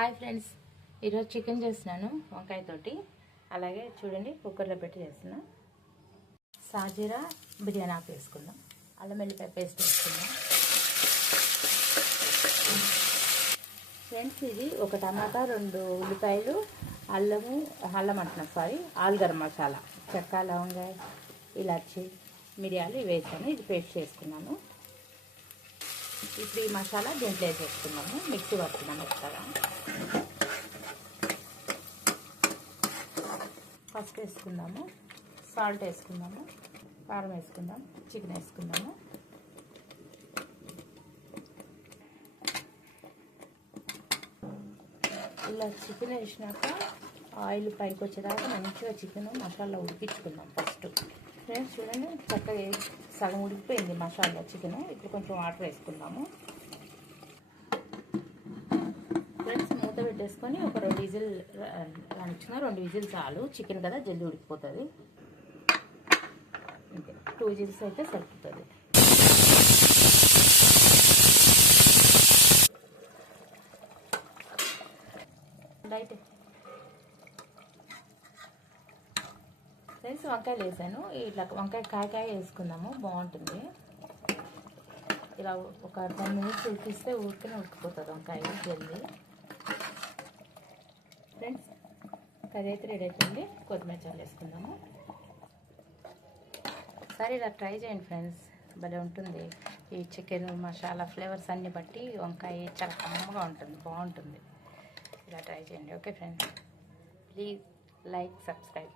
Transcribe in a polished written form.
Hi friends, ఈరోజు chicken చేస్తున్నాను వంకాయతోటి. అలాగే చూడండి, కుక్కర్లో పెట్టి చేస్తున్నా. సాజీరా బిర్యానీ ఆకు వేసుకుందాం. అల్లం వెల్లిపాయ పేస్ట్ వేసుకుందాం. ఫ్రెండ్స్, ఇది ఒక టమాటా, 2 ఉల్లిపాయలు, అల్లం అంటున్నాం ఆలుగరం మసాలా, చెక్క, లవంగా, ఇలాచి, మిరియాలు ఇవి వేసాను. ఇది పేస్ట్ చేసుకున్నాను. ఇప్పుడు ఈ మసాలా దీంట్లో వేసేసుకున్నాము. మిక్సీ పడుతున్నాము మెత్తగా. పసుపు వేసుకుందాము, సాల్ట్ వేసుకుందాము, కారం వేసుకుందాం, చికెన్ వేసుకుందాము. ఇలా చికెన్ వేసినాక ఆయిల్ పైకి వచ్చేదాకా మంచిగా చికెన్ మసాలా ఉడికించుకుందాం ఫస్ట్. ఫ్రెండ్స్ చూడండి, చక్కగా సగం ఉడికిపోయింది మసాలా చికెన్. ఇప్పుడు కొంచెం వాటర్ వేసుకుందాము. ఫ్రెండ్స్, మూత పెట్టేసుకొని ఒక 2 విజిల్ రానిచ్చిన. 2 విజిల్ చాలు, చికెన్ కదా జల్దీ ఉడికిపోతుంది. అంతే, 2 విజిల్స్ అయితే సరిపోతుంది. లైట్ ఫ్రెండ్స్, వంకాయలు వేసాను. ఇట్లా వంకాయ కాయ వేసుకుందాము, బాగుంటుంది. ఇలా ఒక 10 మినిట్స్ ఉడికిస్తే ఊరికనే ఉడికిపోతుంది వంకాయ జల్దీ. ఫ్రెండ్స్, కర్రీ అయితే రెడీ అవుతుంది. కొత్తిమీర చాలు వేసుకుందాము. సరే, ఇలా ట్రై చేయండి ఫ్రెండ్స్, భలే ఉంటుంది. ఈ చికెన్ మసాలా ఫ్లేవర్స్ అన్ని బట్టి వంకాయ చాలా కమ్మగా ఉంటుంది, బాగుంటుంది. ఇలా ట్రై చేయండి. Okay friends, please like, subscribe.